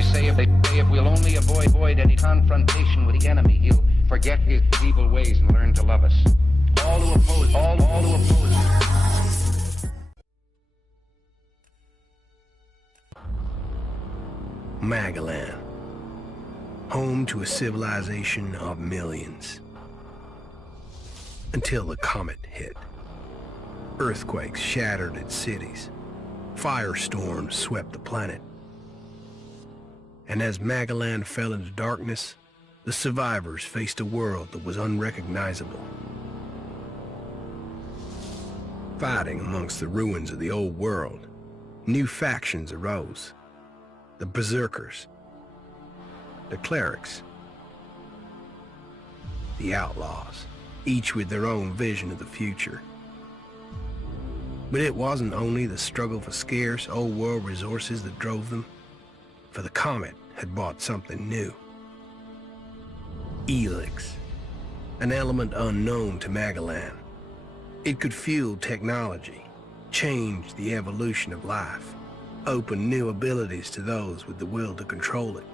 They say if we'll only avoid any confrontation with the enemy, he'll forget his evil ways and learn to love us. All who oppose, all who oppose. Magalan, home to a civilization of millions. Until the comet hit. Earthquakes shattered its cities. Firestorms swept the planet. And as Magalan fell into darkness, the survivors faced a world that was unrecognizable. Fighting amongst the ruins of the old world, new factions arose. The Berserkers, the Clerics, the Outlaws, each with their own vision of the future. But it wasn't only the struggle for scarce old world resources that drove them, for the comet had brought something new. Elex, an element unknown to Magalan. It could fuel technology, change the evolution of life, open new abilities to those with the will to control it.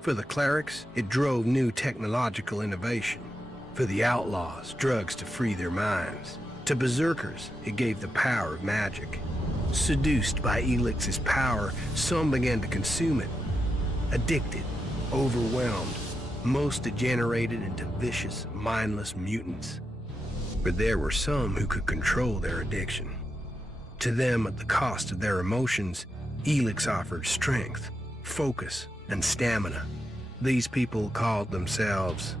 For the Clerics, it drove new technological innovation. For the Outlaws, drugs to free their minds. To Berserkers, it gave the power of magic. Seduced by Elix's power, some began to consume it. Addicted, overwhelmed, most degenerated into vicious, mindless mutants. But there were some who could control their addiction. To them, at the cost of their emotions, Elex offered strength, focus, and stamina. These people called themselves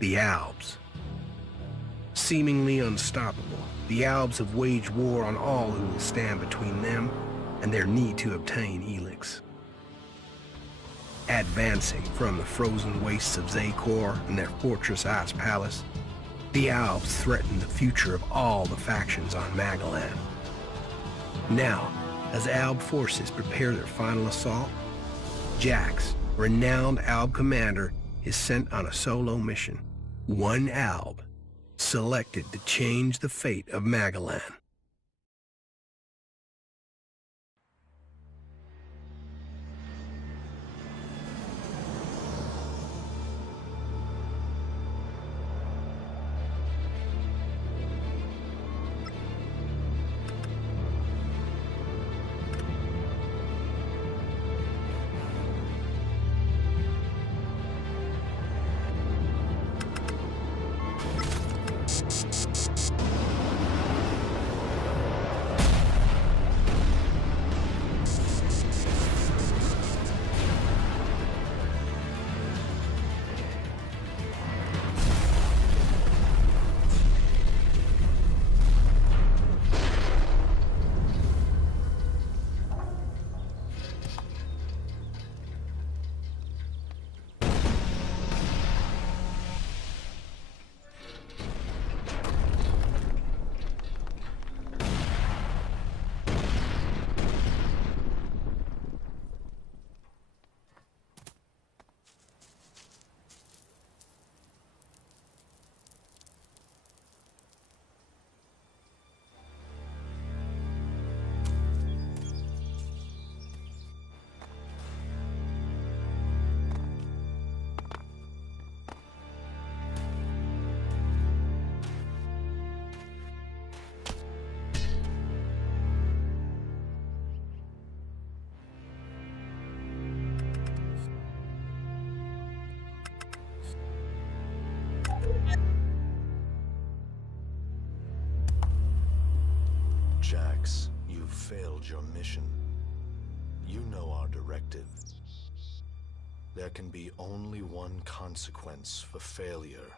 the Albs. Seemingly unstoppable, the Albs have waged war on all who will stand between them and their need to obtain Elex. Advancing from the frozen wastes of Zakor and their fortress ice palace, the Albs threaten the future of all the factions on Magalan. Now, as Alb forces prepare their final assault, Jax, renowned Alb commander, is sent on a solo mission. One Alb, selected to change the fate of Magalan. Jax, you've failed your mission. You know our directive. There can be only one consequence for failure.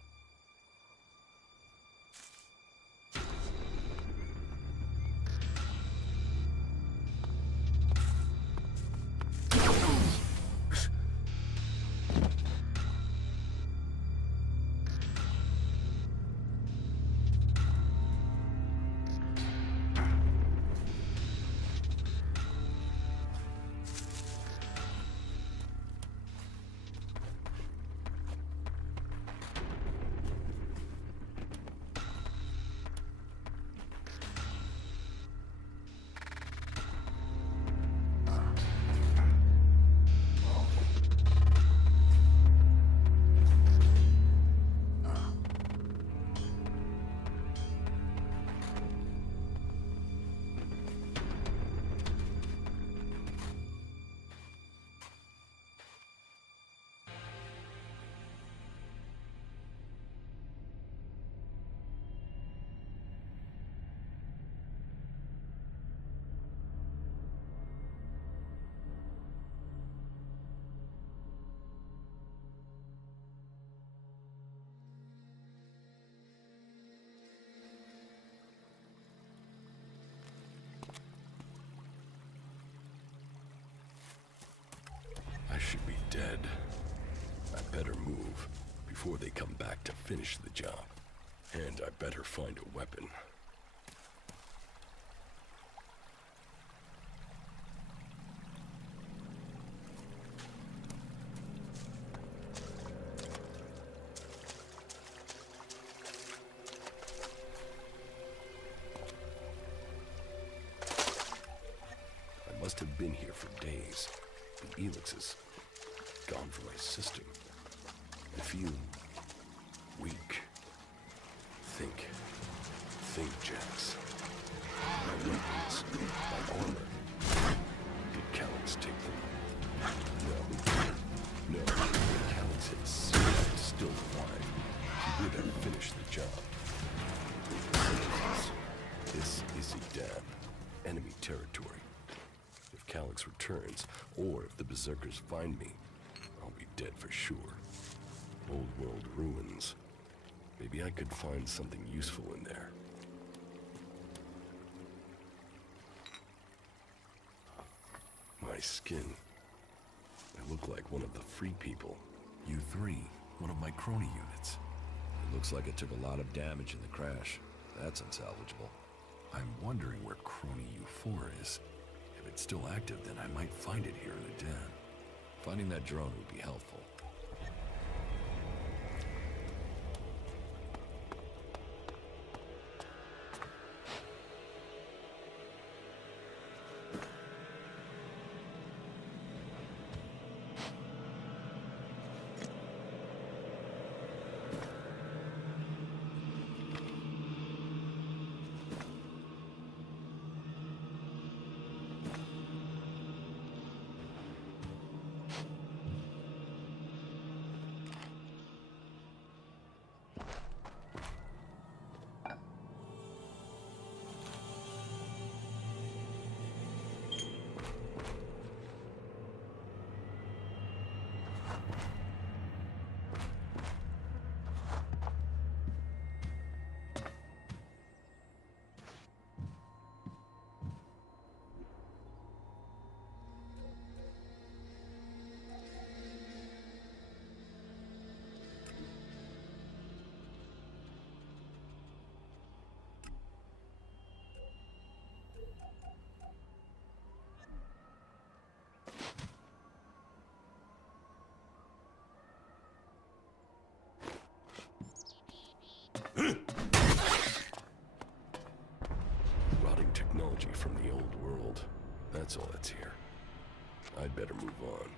dead. I better move before they come back to finish the job. And I better find a weapon. I must have been here for days. The Elex is gone from my system. I feel weak. Think, Jax. My weapons, my armor. Did Calix take them? No. If Calix had seen I was still alive, he would have finished the job. This is Edan, enemy territory. If Calix returns, or if the Berserkers find me, I'll be dead for sure. Old world ruins. Maybe I could find something useful in there. My skin. I look like one of the free people. U3, one of my crony units. It looks like it took a lot of damage in the crash. That's unsalvageable. I'm wondering where crony U4 is. If it's still active, then I might find it here in the den. Finding that drone would be helpful. Rotting technology from the old world. That's all that's here. I'd better move on.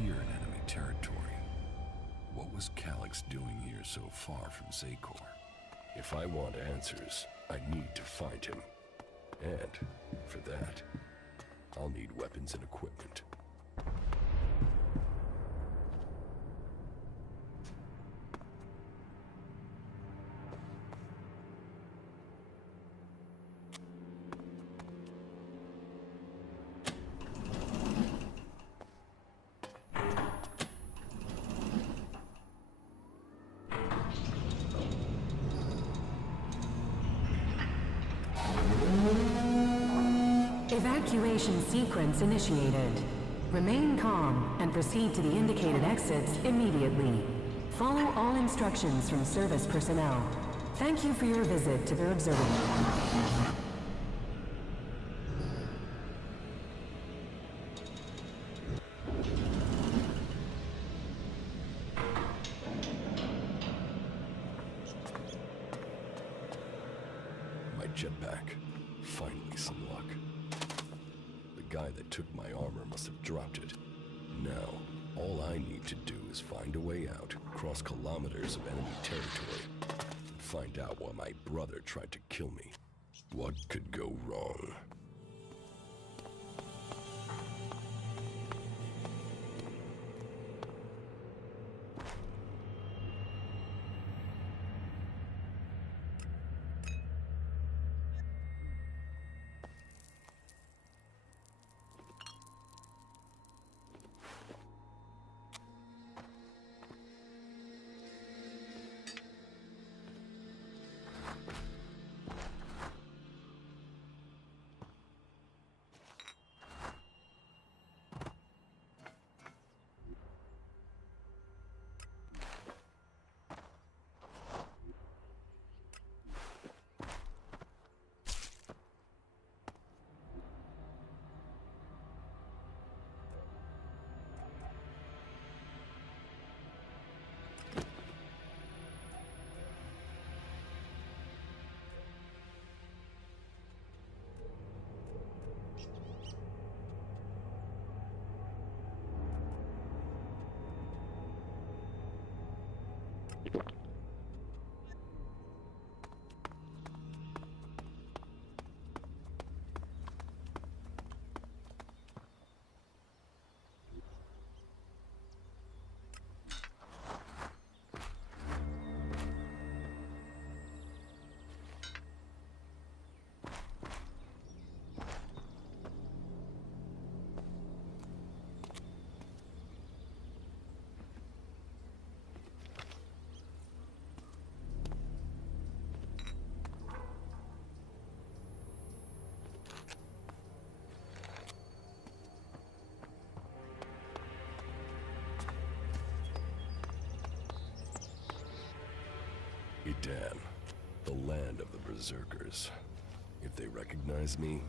here in enemy territory. What was Elex doing here so far from Zakor? If I want answers, I need to find him. And, for that, I'll need weapons and equipment. Evacuation sequence initiated. Remain calm and proceed to the indicated exits immediately. Follow all instructions from service personnel. Thank you for your visit to the observatory. My jetpack. Finally some luck. The guy that took my armor must have dropped it. Now, all I need to do is find a way out, cross kilometers of enemy territory, and find out why my brother tried to kill me. What could go wrong? Edan, the land of the Berserkers. If they recognize me,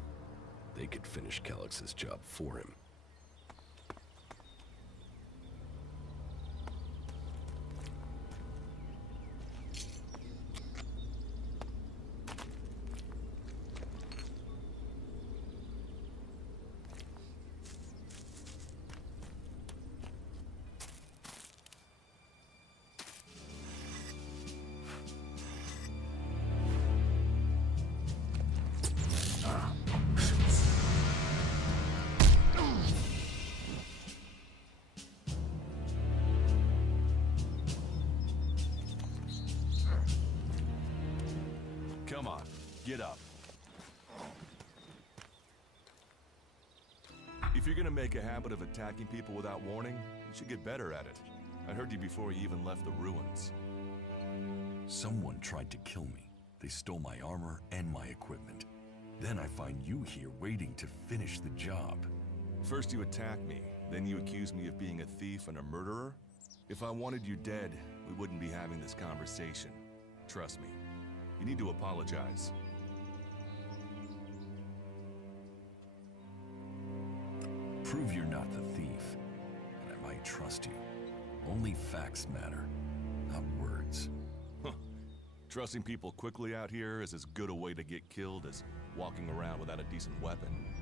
they could finish Calix's job for him. Come on, get up. If you're gonna make a habit of attacking people without warning, you should get better at it. I heard you before you even left the ruins. Someone tried to kill me. They stole my armor and my equipment. Then I find you here waiting to finish the job. First you attack me, then you accuse me of being a thief and a murderer? If I wanted you dead, we wouldn't be having this conversation. Trust me. You need to apologize. Prove you're not the thief, and I might trust you. Only facts matter, not words. Trusting people quickly out here is as good a way to get killed as walking around without a decent weapon.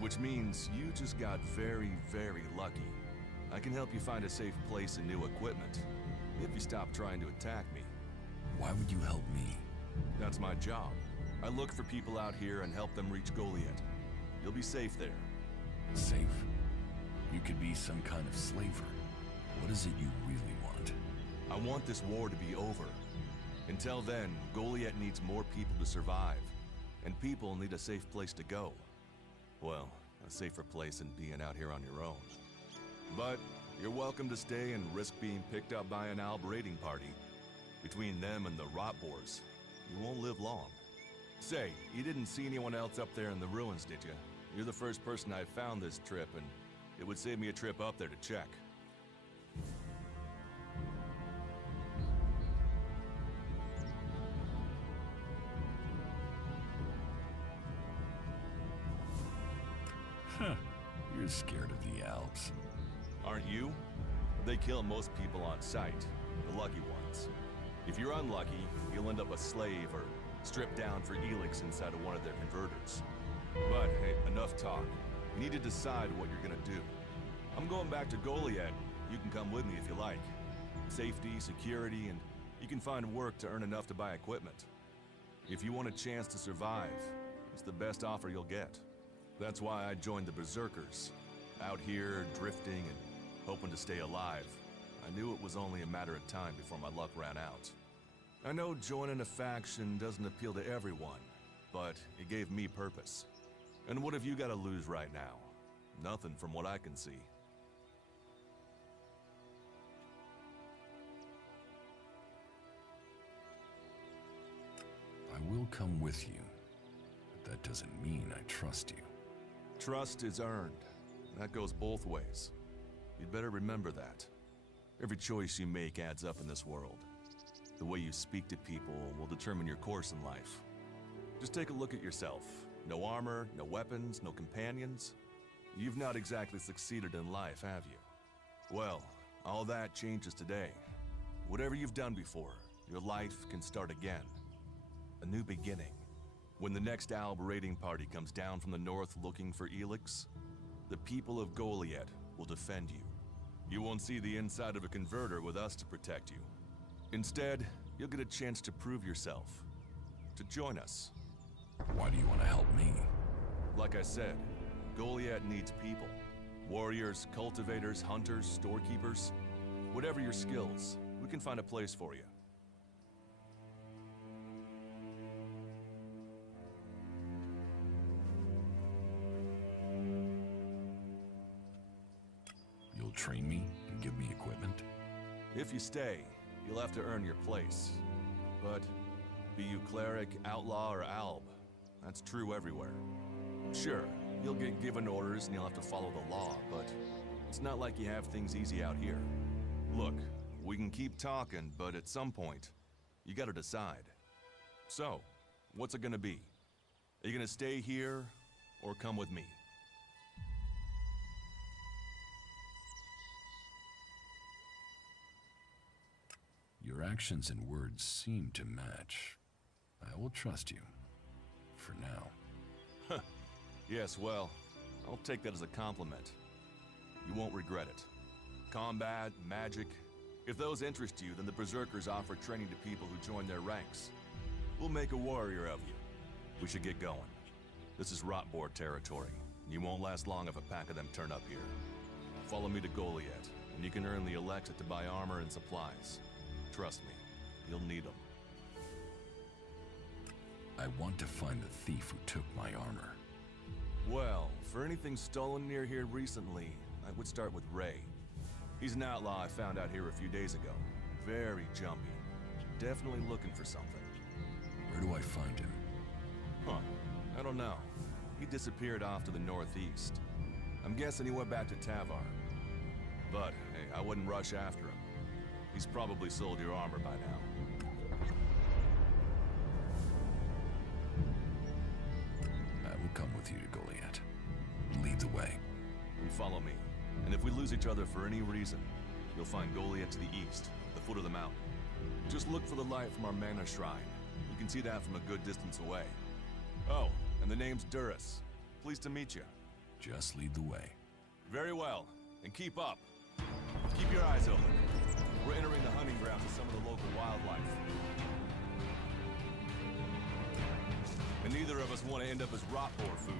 Which means you just got very, very lucky. I can help you find a safe place and new equipment, if you stop trying to attack me. Why would you help me? That's my job. I look for people out here and help them reach Goliath. You'll be safe there. Safe? You could be some kind of slaver. What is it you really want? I want this war to be over. Until then, Goliath needs more people to survive. And people need a safe place to go. Well, a safer place than being out here on your own. But you're welcome to stay and risk being picked up by an Alb raiding party. Between them and the rot boars, you won't live long. Say, you didn't see anyone else up there in the ruins, did you? You're the first person I found this trip, and it would save me a trip up there to check. Huh. You're scared of the Alps. Aren't you? They kill most people on sight, the lucky ones. If you're unlucky, you'll end up a slave or stripped down for Elex inside of one of their converters. But hey, enough talk. You need to decide what you're gonna do. I'm going back to Goliath. You can come with me if you like. Safety, security, and you can find work to earn enough to buy equipment. If you want a chance to survive, it's the best offer you'll get. That's why I joined the Berserkers. Out here, drifting and hoping to stay alive. I knew it was only a matter of time before my luck ran out. I know joining a faction doesn't appeal to everyone, but it gave me purpose. And what have you got to lose right now? Nothing from what I can see. I will come with you, but that doesn't mean I trust you. Trust is earned. That goes both ways. You'd better remember that. Every choice you make adds up in this world. The way you speak to people will determine your course in life. Just take a look at yourself. No armor, no weapons, no companions. You've not exactly succeeded in life, have you? Well, all that changes today. Whatever you've done before, your life can start again. A new beginning. When the next Alb raiding party comes down from the north looking for Elex, the people of Goliath will defend you. You won't see the inside of a converter with us to protect you. Instead, you'll get a chance to prove yourself. To join us. Why do you want to help me? Like I said, Goliath needs people. Warriors, cultivators, hunters, storekeepers. Whatever your skills, we can find a place for you. You'll train me and give me equipment? If you stay, you'll have to earn your place. But be you cleric, outlaw, or alb, that's true everywhere. Sure, you'll get given orders and you'll have to follow the law, but it's not like you have things easy out here. Look, we can keep talking, but at some point, you gotta decide. So, what's it gonna be? Are you gonna stay here, or come with me? Your actions and words seem to match. I will trust you. For now. Yes, well, I'll take that as a compliment. You won't regret it. Combat, magic. If those interest you, then the Berserkers offer training to people who join their ranks. We'll make a warrior of you. We should get going. This is Rotboard territory. You won't last long if a pack of them turn up here. Follow me to Goliath, and you can earn the Elex to buy armor and supplies. Trust me, you'll need them. I want to find the thief who took my armor. Well, for anything stolen near here recently, I would start with Ray. He's an outlaw I found out here a few days ago. Very jumpy. Definitely looking for something. Where do I find him? Huh, I don't know. He disappeared off to the northeast. I'm guessing he went back to Tavar. But, hey, I wouldn't rush after him. He's probably sold your armor by now. I will come with you to Goliath. Lead the way. And follow me. And if we lose each other for any reason, you'll find Goliath to the east, the foot of the mountain. Just look for the light from our mana shrine. You can see that from a good distance away. Oh, and the name's Duras. Pleased to meet you. Just lead the way. Very well, and keep up. Keep your eyes open. We're entering the hunting grounds of some of the local wildlife. And neither of us want to end up as rot boar food.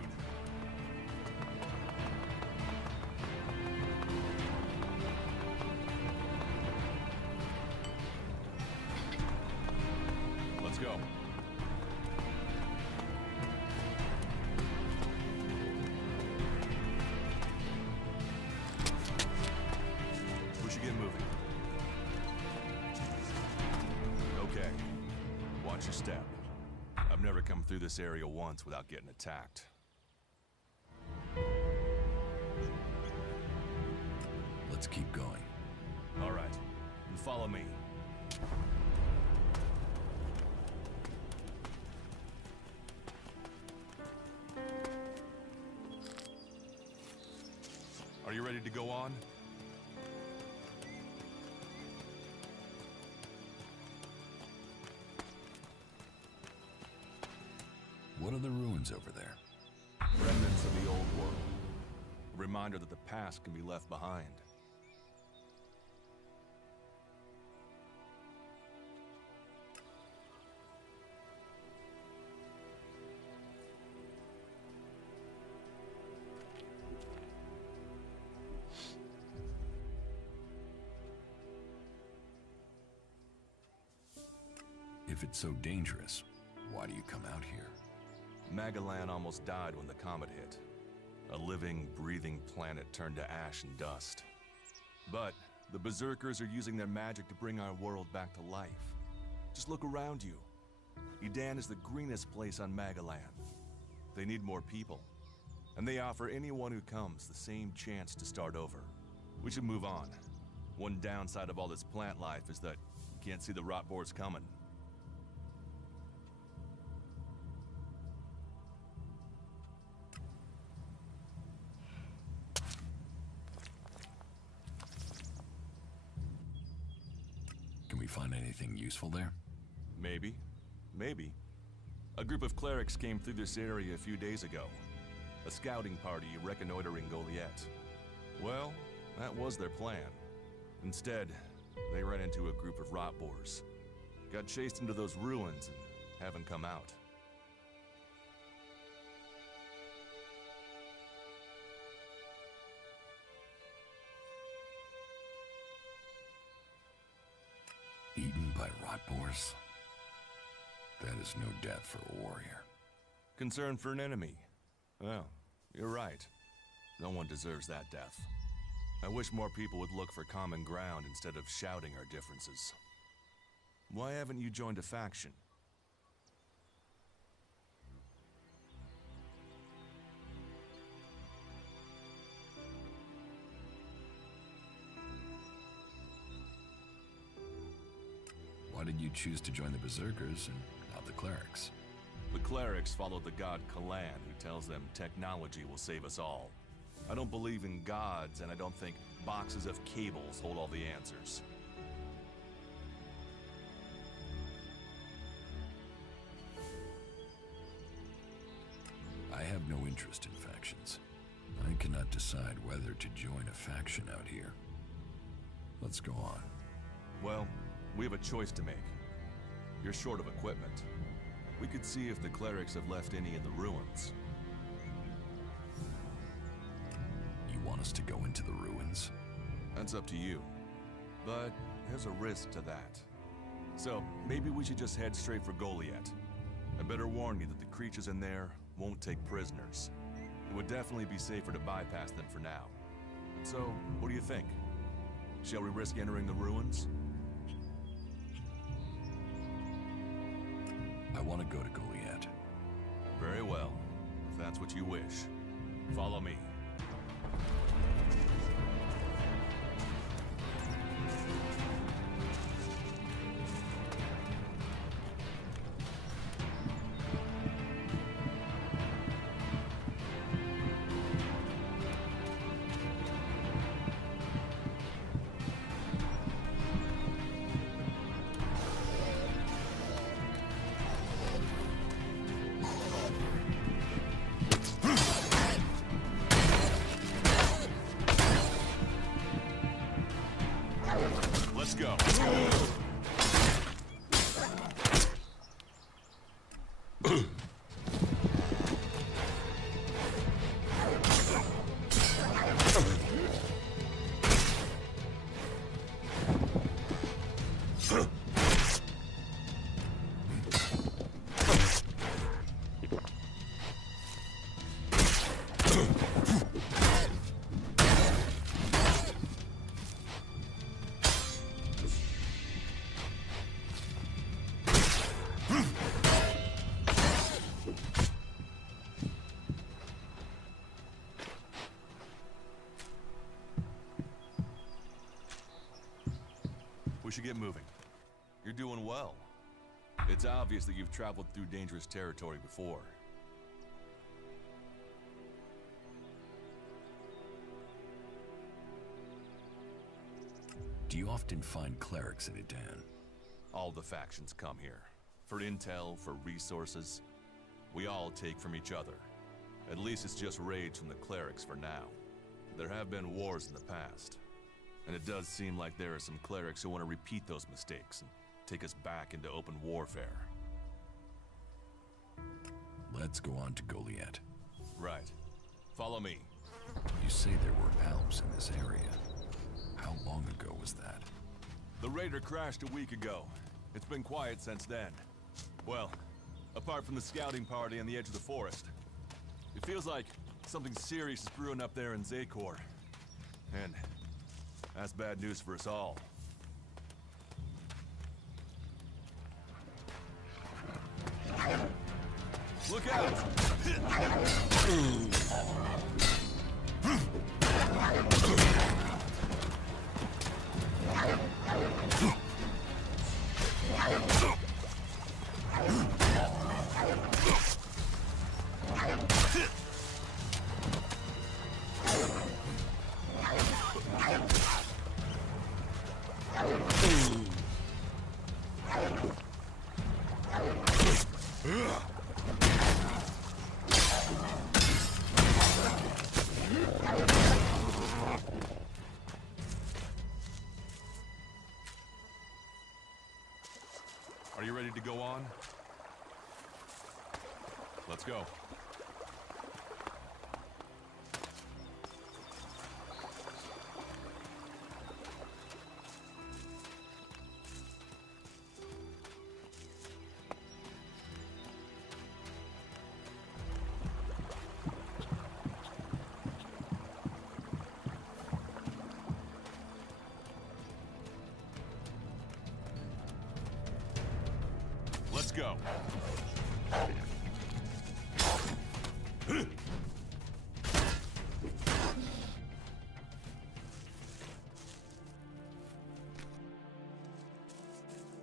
Let's go. We should get moving. Okay. Watch your step. I've never come through this area once without getting attacked. Let's keep going. All right. And follow me. Are you ready to go on? What are the ruins over there? Remnants of the old world. A reminder that the past can be left behind. If it's so dangerous, why do you come out here? Magalan almost died when the comet hit. A living, breathing planet turned to ash and dust. But the Berserkers are using their magic to bring our world back to life. Just look around you. Edan is the greenest place on Magalan. They need more people. And they offer anyone who comes the same chance to start over. We should move on. One downside of all this plant life is that you can't see the rot boars coming. Can we find anything useful there? Maybe. Maybe. A group of clerics came through this area a few days ago. A scouting party reconnoitering Goliath. Well, that was their plan. Instead, they ran into a group of rot boars. Got chased into those ruins and haven't come out. Eaten by rot boars? That is no death for a warrior. Concern for an enemy. Well, you're right. No one deserves that death. I wish more people would look for common ground instead of shouting our differences. Why haven't you joined a faction? Why did you choose to join the Berserkers and not the clerics? The clerics follow the god Kalan, who tells them technology will save us all. I don't believe in gods, and I don't think boxes of cables hold all the answers. I have no interest in factions. I cannot decide whether to join a faction out here. Let's go on. Well, we have a choice to make. You're short of equipment. We could see if the clerics have left any in the ruins. You want us to go into the ruins? That's up to you. But there's a risk to that. So, maybe we should just head straight for Goliath. I better warn you that the creatures in there won't take prisoners. It would definitely be safer to bypass them for now. So, what do you think? Shall we risk entering the ruins? I want to go to Goliath. Very well, if that's what you wish. Follow me. Let's go. We should get moving. You're doing well. It's obvious that you've traveled through dangerous territory before. Do you often find clerics in Edan? All the factions come here. For intel, for resources. We all take from each other. At least it's just raids from the clerics for now. There have been wars in the past. And it does seem like there are some clerics who want to repeat those mistakes and take us back into open warfare. Let's go on to Goliath. Right. Follow me. You say there were Alps in this area. How long ago was that? The raider crashed a week ago. It's been quiet since then. Well, apart from the scouting party on the edge of the forest. It feels like something serious is brewing up there in Zakor. And that's bad news for us all. Look out! Are you ready to go on? Let's go. Let's go.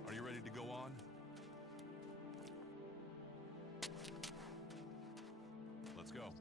Are you ready to go on? Let's go.